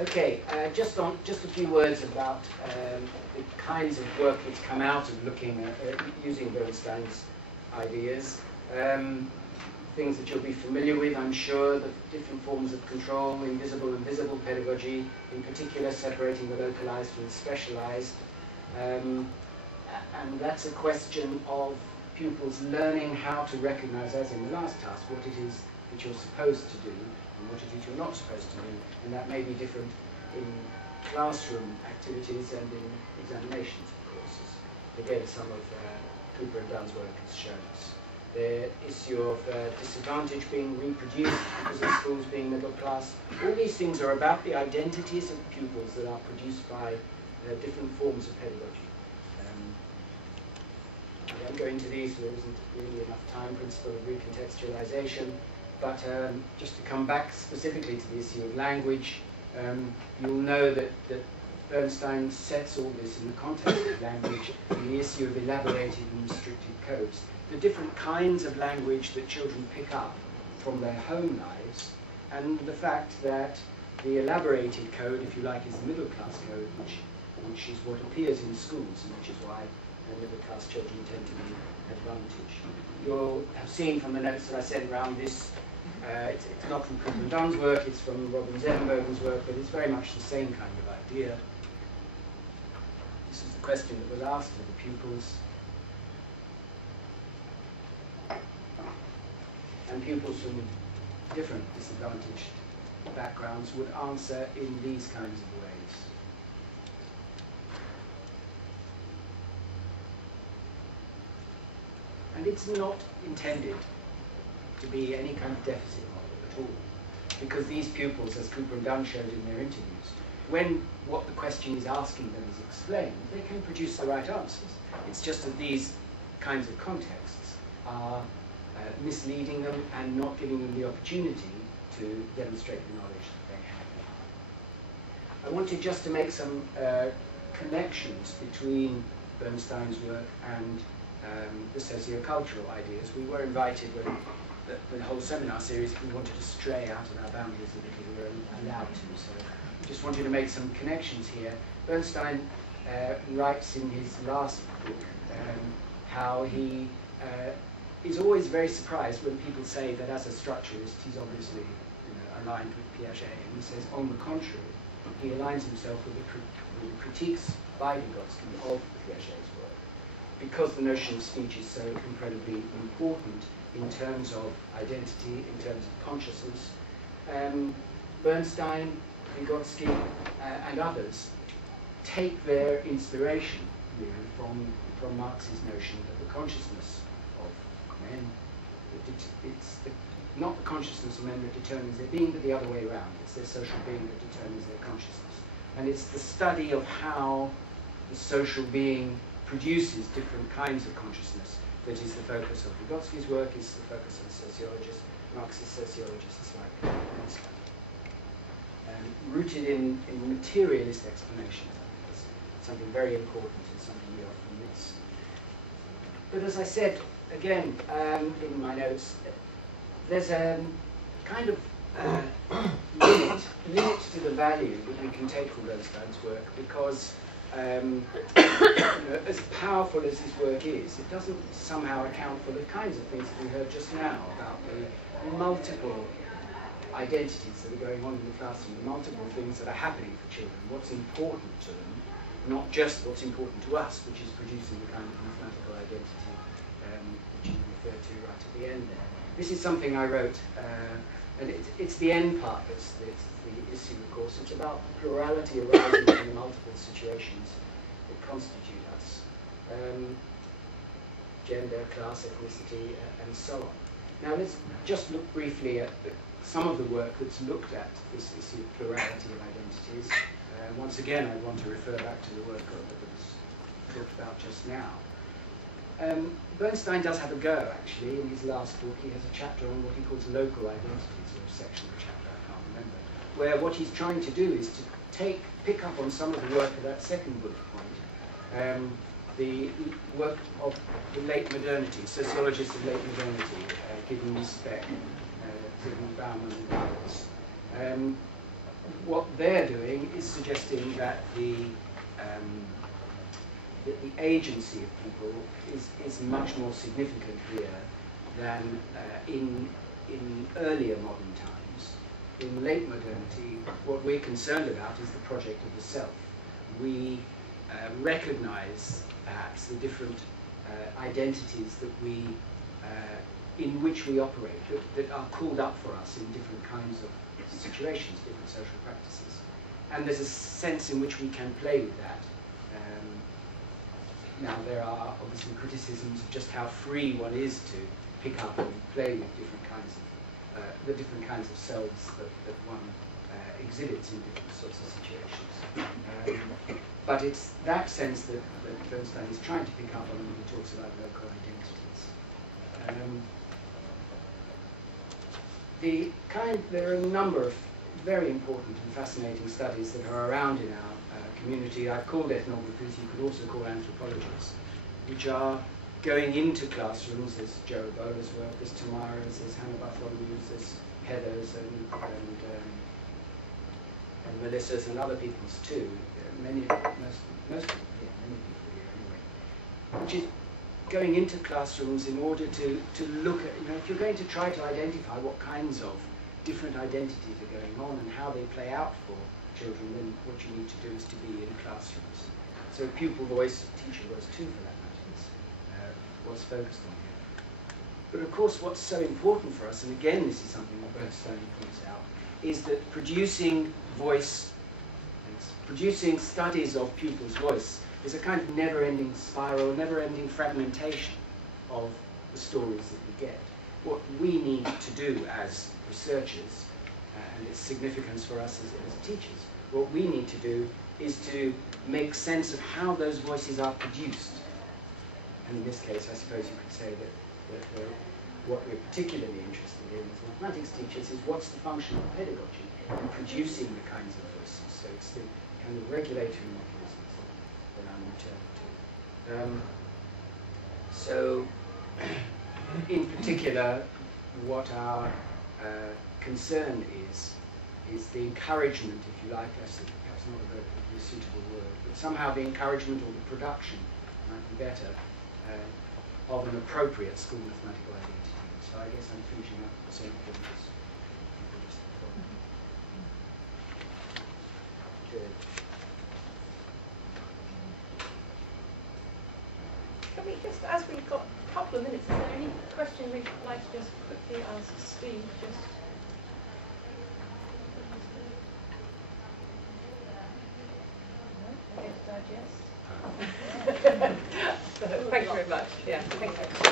Okay, just a few words about the kinds of work that's come out of looking at using Bernstein's ideas. Things that you'll be familiar with, I'm sure, the different forms of control, invisible and visible pedagogy, in particular separating the localized from the specialized. And that's a question of pupils learning how to recognize, as in the last task, what it is that you're supposed to do and what it is you're not supposed to do. And that may be different in classroom activities and in examinations, of course. Again, some of Cooper and Dunn's work has shown us. The issue of disadvantage being reproduced because of schools being middle class. All these things are about the identities of pupils that are produced by different forms of pedagogy. I won't go into these, there isn't really enough time, principle of recontextualization, but just to come back specifically to the issue of language, you'll know that Bernstein sets all this in the context of language and the issue of elaborated and restricted codes. The different kinds of language that children pick up from their home lives, and the fact that the elaborated code, if you like, is the middle class code, which is what appears in schools, and which is why middle class children tend to be advantaged. You'll have seen from the notes that I sent around this, it's not from Cooper and Dunn's work, it's from Robin Zettenbergen's work, but it's very much the same kind of idea. This is the question that was asked of the pupils. And pupils from different disadvantaged backgrounds would answer in these kinds of ways. And it's not intended to be any kind of deficit model at all, because these pupils, as Cooper and Dunn showed in their interviews, when what the question is asking them is explained, they can produce the right answers. It's just that these kinds of contexts are misleading them and not giving them the opportunity to demonstrate the knowledge that they have. I wanted just to make some connections between Bernstein's work and the sociocultural ideas. We were invited when the whole seminar series, if we wanted to stray out of our boundaries a little, we were allowed to. So I just wanted to make some connections here. Bernstein writes in his last book how he is always very surprised when people say that as a structuralist he's obviously aligned with Piaget, and he says, on the contrary, he aligns himself with the critiques by Vygotsky of Piaget's work, because the notion of speech is so incredibly important in terms of identity, in terms of consciousness. Bernstein, Vygotsky, and others take their inspiration really from Marx's notion that the consciousness of men, it's not the consciousness of men that determines their being, but the other way around. It's their social being that determines their consciousness. And it's the study of how the social being produces different kinds of consciousness that is the focus of Vygotsky's work, is the focus of sociologists, Marxist sociologists like Bernstein. Rooted in materialist explanations, I think is something very important and something we often miss. But as I said, again, in my notes, there's a kind of limit to the value that we can take from Bernstein's work, because as powerful as his work is, it doesn't somehow account for the kinds of things that we heard just now about the multiple identities that are going on in the classroom, the multiple things that are happening for children, what's important to them, not just what's important to us, which is producing the kind of mathematical identity which you referred to right at the end there. This is something I wrote, and it's the end part that's the issue, of course. It's about the plurality arising from the multiple situations that constitute us. Gender, class, ethnicity, and so on. Now let's just look briefly at some of the work that's looked at this issue of plurality of identities. Once again, I want to refer back to the work that was talked about just now. Bernstein does have a go, actually. In his last book, he has a chapter on what he calls local identities, or a section of the chapter, I can't remember, where what he's trying to do is to pick up on some of the work of that second bullet point, the work of the late modernity, sociologists of late modernity, Gibbons, Beck, Zygmunt Bauman, and others. what they're doing is suggesting that the agency of people is much more significant here than in earlier modern times. In late modernity, what we're concerned about is the project of the self. We recognize perhaps the different identities that in which we operate, that are called up for us in different kinds of situations, different social practices. And there's a sense in which we can play with that. Now there are obviously criticisms of just how free one is to pick up and play with different kinds of the different kinds of selves that one exhibits in different sorts of situations. But it's that sense that Bernstein is trying to pick up on when he talks about local identities. There are a number of very important and fascinating studies that are around in our community. I've called ethnographers, you could also call anthropologists, which are going into classrooms. There's Joe Ebola's work, there's Tamara's, there's Hannah Bartholomew's, there's Heather's and Melissa's and other people's too. Most people here, many people here anyway. Which is going into classrooms in order to look at, if you're going to try to identify what kinds of different identities are going on and how they play out for children, then what you need to do is to be in classrooms. So pupil voice, teacher voice too for that matter, is what's focused on here. But of course what's so important for us, and again this is something that Bernstein points out, is that producing studies of pupils' voice is a kind of never-ending spiral, never-ending fragmentation of the stories that we get. What we need to do as researchers, and its significance for us as teachers, what we need to do is to make sense of how those voices are produced. And in this case, I suppose you could say that what we're particularly interested in as mathematics teachers is what's the function of pedagogy in producing the kinds of voices. So it's the kind of regulatory mechanisms that I'm returning to. So, in particular, what our concern is the encouragement, if you like, that's perhaps not a very suitable word, but somehow the encouragement or the production, might be better, of an appropriate school mathematical identity. So I guess I'm finishing up the same point as just before. Good. Can we just, as we've got a couple of minutes, is there any question we'd like to just quickly ask Steve? Okay to digest. Thank you very much. Yeah, thank you.